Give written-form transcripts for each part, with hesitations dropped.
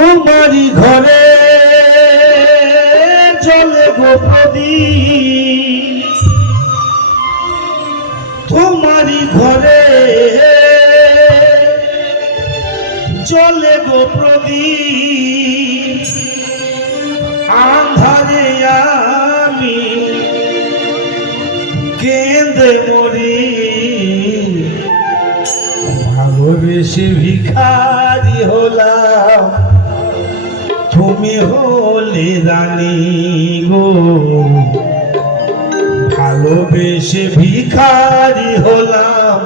তোমারি ঘরে জ্বলে গো প্রদীপ, তোমারি ঘরে জ্বলে গো প্রদীপ। আন্ধারে আমি কেঁদে মরি, ভালোবেসে ভিখারি হলাম, তুমি হলে রানী গো। ভালোবেসে ভিখারি হলাম,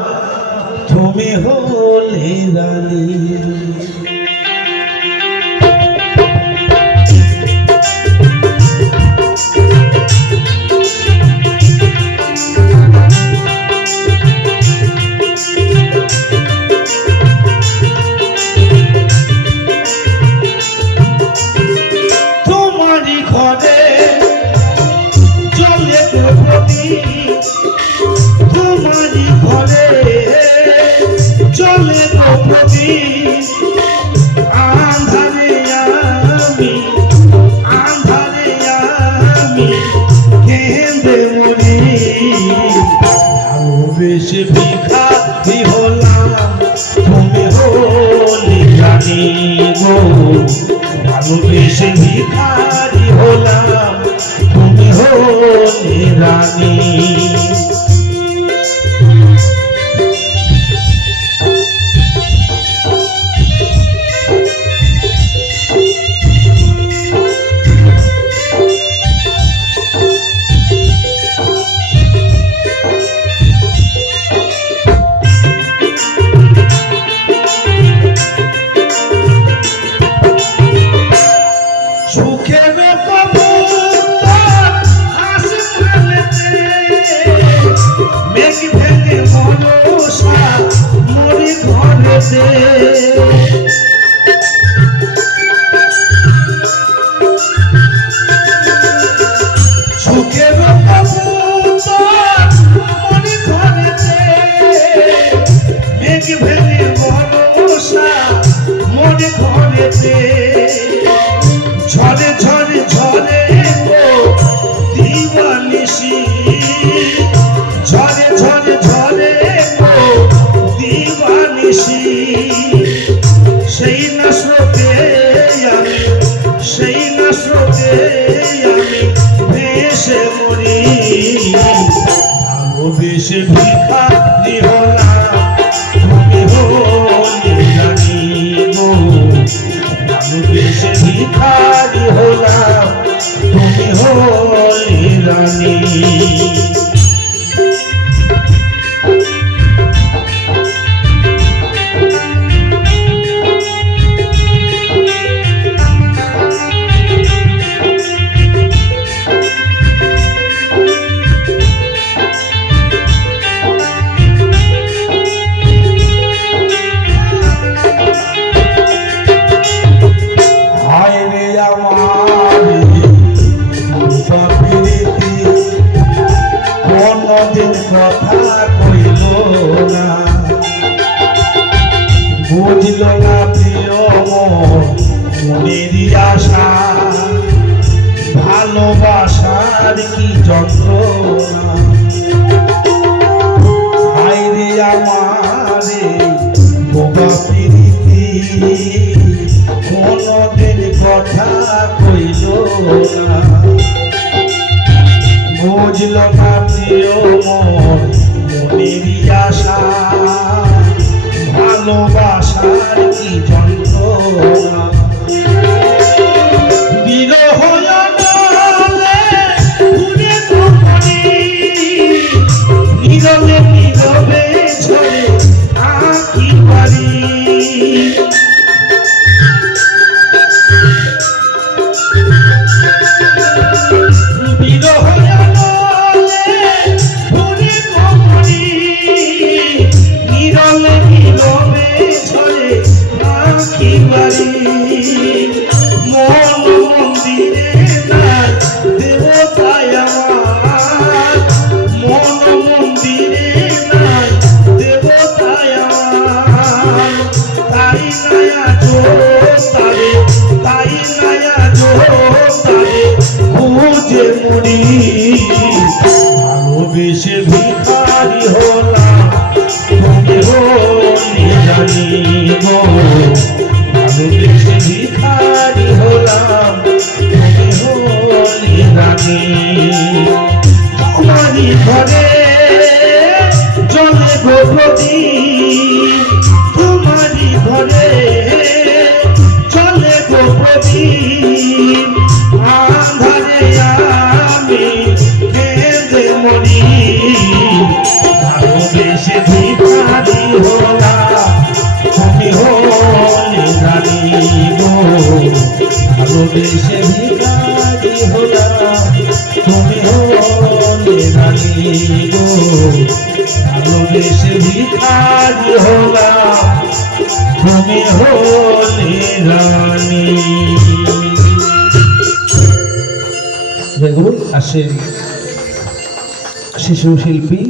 তুমি হলে রানী। তোমারি ঘরে চলে গো প্রদীপ। আন্ধারে আমি কেঁদে মরি, ভালোবেসে ভিখারি হলাম, তুমি হলে রানী গো। ভালোবেসে ভিখারি হলাম, তুমি হলে রানী। মেঘ ভেঙে মনসা মরি ঘরেতে, সুখের কবুতর মরি ঘরেতে। মেঘ ভেঙে মনসা মরি ঘরেতে, ঝরে ঝরে ঝরে গো দিবানিশি, ঝরে ঝরে ঝরে গো দিবানিশি। সেই না স্রোতে আমি, সেই না স্রোতে আমি ভেসে মরি, ভালোবেসে ভিখারি হলাম, তুমি হলে রানী গো। ভালোবেসে ভিখারি হলাম, তুমি হলে রানী। কথা কইল না, বুঝল না প্রিয় মনেরই আশা, ভালোবাসার কি যন্ত্রণা। হায়রে আমারে বোবা প্রীতি, কোনদিন কথা কইল না, বুঝল না প্রিয় মনেরই আশা, ভালোবাসার কি যন্ত্রণা। বিরহ নীরবে নীরবে ঝরে আঁকি বাড়ি, বিরহ নীরবে নীরবে ঝরে আঁকি বাড়ি। মন মন্দিরে তার দেবতায় আমার, মন মন্দিরে তার দেবতায় আমার, তাই নয়া জো তারে মরি ভালোবেসে ভিখারি হলাম তুমি হলে রানী গো ভালোবেসে ভিখারি হলাম তুমি হলে রানী তোমারই ঘরে জলে গো প্রদীপ তোমারই ঘরে চলে গো প্রদীপ আঁধারে আমি কেঁদে মরি ভালোবেসে ভিখারি হলাম তুমি হলে রানী গো ভালোবেসে ভিখারি হলাম তুমি হলে রানী গো ভালোবেসে ভিখারি হলাম তুমি হলে রানী। আসেন শিশু শিল্পী